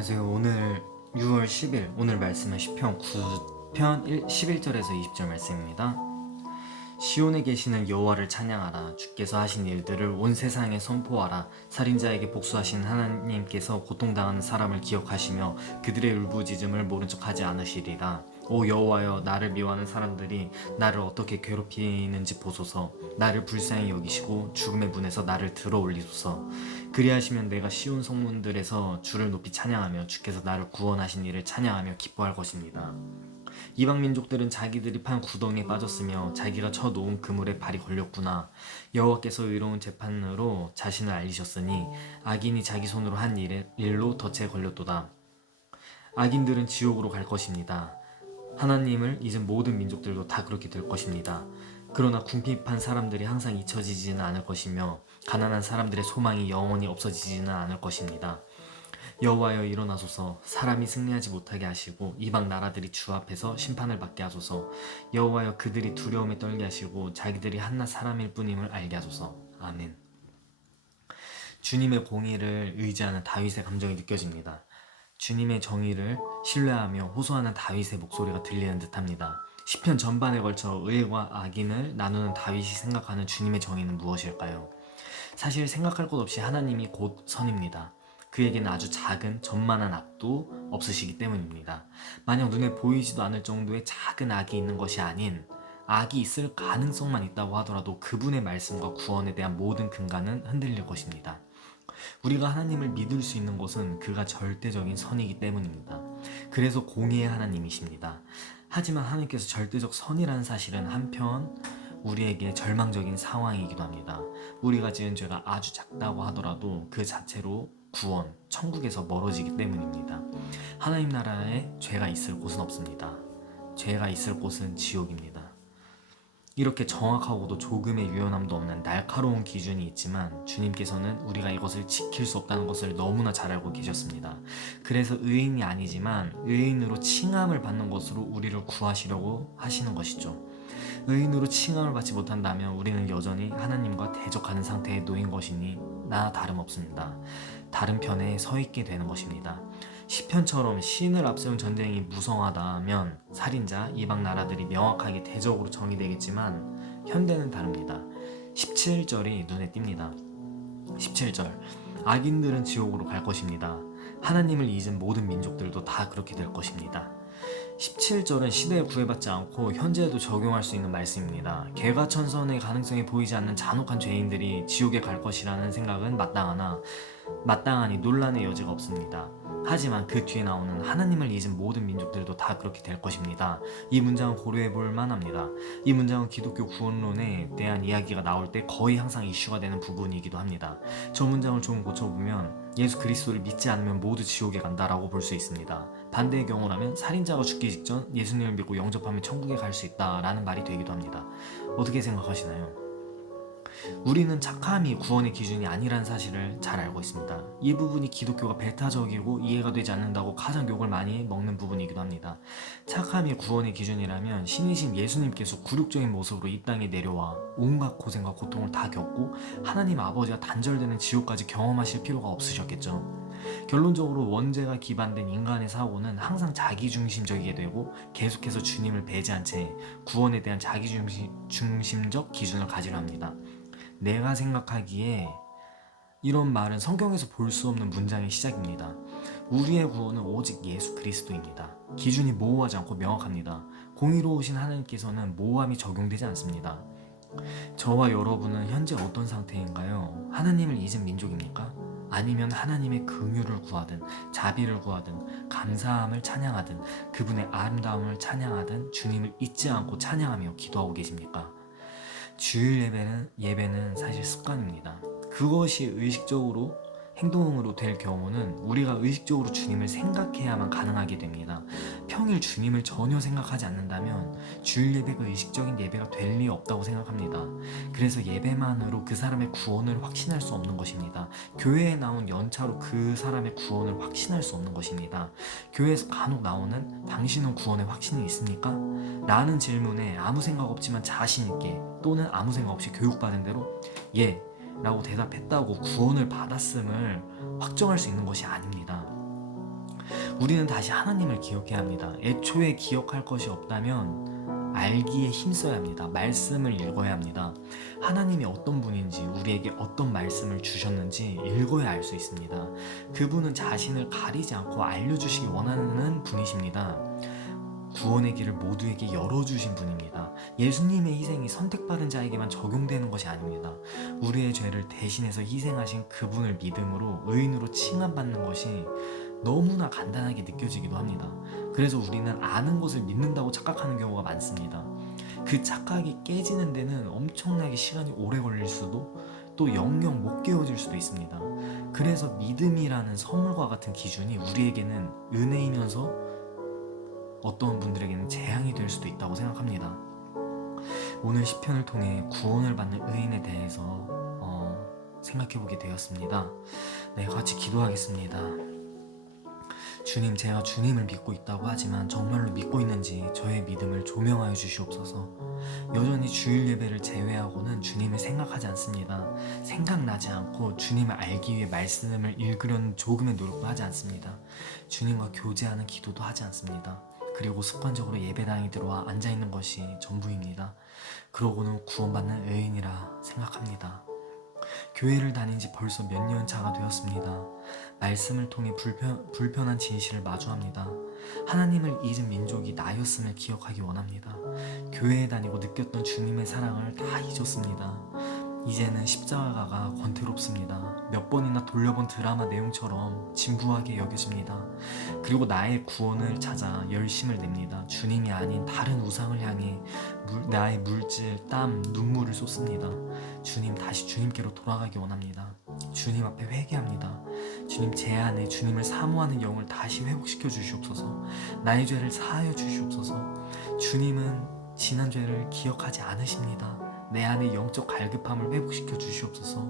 안녕하세요. 오늘 6월 10일 오늘 말씀은 시편 9편 11절에서 20절 말씀입니다. 시온에 계시는 여호와를 찬양하라. 주께서 하신 일들을 온 세상에 선포하라. 살인자에게 복수하신 하나님께서 고통당하는 사람을 기억하시며 그들의 울부짖음을 모른 척하지 않으시리라. 오 여호와여, 나를 미워하는 사람들이 나를 어떻게 괴롭히는지 보소서. 나를 불쌍히 여기시고 죽음의 문에서 나를 들어올리소서. 그리하시면 내가 시온 성문들에서 주를 높이 찬양하며 주께서 나를 구원하신 이를 찬양하며 기뻐할 것입니다. 이방 민족들은 자기들이 판 구덩이에 빠졌으며 자기가 쳐놓은 그물에 발이 걸렸구나. 여호와께서 의로운 재판으로 자신을 알리셨으니 악인이 자기 손으로 한 일로 덫에 걸렸도다. 악인들은 지옥으로 갈 것입니다. 하나님을 잊은 모든 민족들도 다 그렇게 될 것입니다. 그러나 궁핍한 사람들이 항상 잊혀지지는 않을 것이며 가난한 사람들의 소망이 영원히 없어지지는 않을 것입니다. 여호와여, 일어나소서. 사람이 승리하지 못하게 하시고 이방 나라들이 주 앞에서 심판을 받게 하소서. 여호와여, 그들이 두려움에 떨게 하시고 자기들이 한낱 사람일 뿐임을 알게 하소서. 아멘. 주님의 공의를 의지하는 다윗의 감정이 느껴집니다. 주님의 정의를 신뢰하며 호소하는 다윗의 목소리가 들리는 듯합니다. 시편 전반에 걸쳐 의와 악인을 나누는 다윗이 생각하는 주님의 정의는 무엇일까요? 사실 생각할 것 없이 하나님이 곧 선입니다. 그에게는 아주 작은 전만한 악도 없으시기 때문입니다. 만약 눈에 보이지도 않을 정도의 작은 악이 있는 것이 아닌 악이 있을 가능성만 있다고 하더라도 그분의 말씀과 구원에 대한 모든 근간은 흔들릴 것입니다. 우리가 하나님을 믿을 수 있는 것은 그가 절대적인 선이기 때문입니다. 그래서 공의의 하나님이십니다. 하지만 하나님께서 절대적 선이라는 사실은 한편 우리에게 절망적인 상황이기도 합니다. 우리가 지은 죄가 아주 작다고 하더라도 그 자체로 구원, 천국에서 멀어지기 때문입니다. 하나님 나라에 죄가 있을 곳은 없습니다. 죄가 있을 곳은 지옥입니다. 이렇게 정확하고도 조금의 유연함도 없는 날카로운 기준이 있지만 주님께서는 우리가 이것을 지킬 수 없다는 것을 너무나 잘 알고 계셨습니다. 그래서 의인이 아니지만 의인으로 칭함을 받는 것으로 우리를 구하시려고 하시는 것이죠. 의인으로 칭함을 받지 못한다면 우리는 여전히 하나님과 대적하는 상태에 놓인 것이니 나 다름없습니다. 다른 편에 서 있게 되는 것입니다. 시편처럼 시인을 앞세운 전쟁이 무성하다면 살인자, 이방 나라들이 명확하게 대적으로 정의되겠지만 현대는 다릅니다. 17절이 눈에 띕니다. 17절, 악인들은 지옥으로 갈 것입니다. 하나님을 잊은 모든 민족들도 다 그렇게 될 것입니다. 17절은 시대에 구애받지 않고 현재에도 적용할 수 있는 말씀입니다. 개과천선의 가능성이 보이지 않는 잔혹한 죄인들이 지옥에 갈 것이라는 생각은 마땅하니 논란의 여지가 없습니다. 하지만 그 뒤에 나오는 하나님을 잊은 모든 민족들도 다 그렇게 될 것입니다. 이 문장은 고려해 볼 만합니다. 이 문장은 기독교 구원론에 대한 이야기가 나올 때 거의 항상 이슈가 되는 부분이기도 합니다. 저 문장을 조금 고쳐보면 예수 그리스도를 믿지 않으면 모두 지옥에 간다라고 볼 수 있습니다. 반대의 경우라면 살인자가 죽기 직전 예수님을 믿고 영접하면 천국에 갈 수 있다라는 말이 되기도 합니다. 어떻게 생각하시나요? 우리는 착함이 구원의 기준이 아니라는 사실을 잘 알고 있습니다. 이 부분이 기독교가 배타적이고 이해가 되지 않는다고 가장 욕을 많이 먹는 부분이기도 합니다. 착함이 구원의 기준이라면 신이신 예수님께서 굴욕적인 모습으로 이 땅에 내려와 온갖 고생과 고통을 다 겪고 하나님 아버지와 단절되는 지옥까지 경험하실 필요가 없으셨겠죠. 결론적으로 원죄가 기반된 인간의 사고는 항상 자기중심적이게 되고 계속해서 주님을 배제한 채 구원에 대한 자기중심적 기준을 가지려 합니다. 내가 생각하기에 이런 말은 성경에서 볼 수 없는 문장의 시작입니다. 우리의 구원은 오직 예수 그리스도입니다. 기준이 모호하지 않고 명확합니다. 공의로우신 하나님께서는 모호함이 적용되지 않습니다. 저와 여러분은 현재 어떤 상태인가요? 하나님을 잊은 민족입니까? 아니면 하나님의 긍휼을 구하든 자비를 구하든 감사함을 찬양하든 그분의 아름다움을 찬양하든 주님을 잊지 않고 찬양하며 기도하고 계십니까? 주일 예배는 사실 습관입니다. 그것이 의식적으로 행동으로 될 경우는 우리가 의식적으로 주님을 생각해야만 가능하게 됩니다. 평일 주님을 전혀 생각하지 않는다면 주일 예배가 의식적인 예배가 될 리 없다고 생각합니다. 그래서 예배만으로 그 사람의 구원을 확신할 수 없는 것입니다. 교회에 나온 연차로 그 사람의 구원을 확신할 수 없는 것입니다. 교회에서 간혹 나오는 당신은 구원에 확신이 있습니까? 라는 질문에 아무 생각 없지만 자신 있게 또는 아무 생각 없이 교육받은 대로 예 라고 대답했다고 구원을 받았음을 확정할 수 있는 것이 아닙니다. 우리는 다시 하나님을 기억해야 합니다. 애초에 기억할 것이 없다면 알기에 힘써야 합니다. 말씀을 읽어야 합니다. 하나님이 어떤 분인지, 우리에게 어떤 말씀을 주셨는지 읽어야 알 수 있습니다. 그분은 자신을 가리지 않고 알려주시기 원하는 분이십니다. 구원의 길을 모두에게 열어주신 분입니다. 예수님의 희생이 선택받은 자에게만 적용되는 것이 아닙니다. 우리의 죄를 대신해서 희생하신 그분을 믿음으로 의인으로 칭함받는 것이 너무나 간단하게 느껴지기도 합니다. 그래서 우리는 아는 것을 믿는다고 착각하는 경우가 많습니다. 그 착각이 깨지는 데는 엄청나게 시간이 오래 걸릴 수도, 또 영영 못 깨어질 수도 있습니다. 그래서 믿음이라는 선물과 같은 기준이 우리에게는 은혜이면서 어떤 분들에게는 재앙이 될 수도 있다고 생각합니다. 오늘 시편을 통해 구원을 받는 의인에 대해서 생각해보게 되었습니다. 네, 같이 기도하겠습니다. 주님, 제가 주님을 믿고 있다고 하지만 정말로 믿고 있는지 저의 믿음을 조명하여 주시옵소서. 여전히 주일 예배를 제외하고는 주님을 생각하지 않습니다. 생각나지 않고 주님을 알기 위해 말씀을 읽으려는 조금의 노력도 하지 않습니다. 주님과 교제하는 기도도 하지 않습니다. 그리고 습관적으로 예배당에 들어와 앉아있는 것이 전부입니다. 그러고는 구원받는 의인이라 생각합니다. 교회를 다닌 지 벌써 몇 년 차가 되었습니다. 말씀을 통해 불편한 진실을 마주합니다. 하나님을 잊은 민족이 나였음을 기억하기 원합니다. 교회에 다니고 느꼈던 주님의 사랑을 다 잊었습니다. 이제는 십자가가 권태롭습니다. 몇 번이나 돌려본 드라마 내용처럼 진부하게 여겨집니다. 그리고 나의 구원을 찾아 열심을 냅니다. 주님이 아닌 다른 우상을 향해 나의 물질, 땀, 눈물을 쏟습니다. 주님, 다시 주님께로 돌아가기 원합니다. 주님 앞에 회개합니다. 주님, 제 안에 주님을 사모하는 영을 다시 회복시켜 주시옵소서. 나의 죄를 사하여 주시옵소서. 주님은 지난 죄를 기억하지 않으십니다. 내 안의 영적 갈급함을 회복시켜 주시옵소서.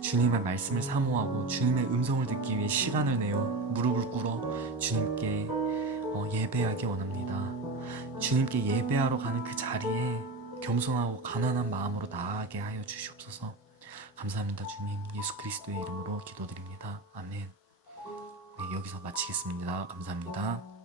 주님의 말씀을 사모하고 주님의 음성을 듣기 위해 시간을 내어 무릎을 꿇어 주님께 예배하기 원합니다. 주님께 예배하러 가는 그 자리에 겸손하고 가난한 마음으로 나아가게 하여 주시옵소서. 감사합니다. 주님, 예수 그리스도의 이름으로 기도드립니다. 아멘. 네, 여기서 마치겠습니다. 감사합니다.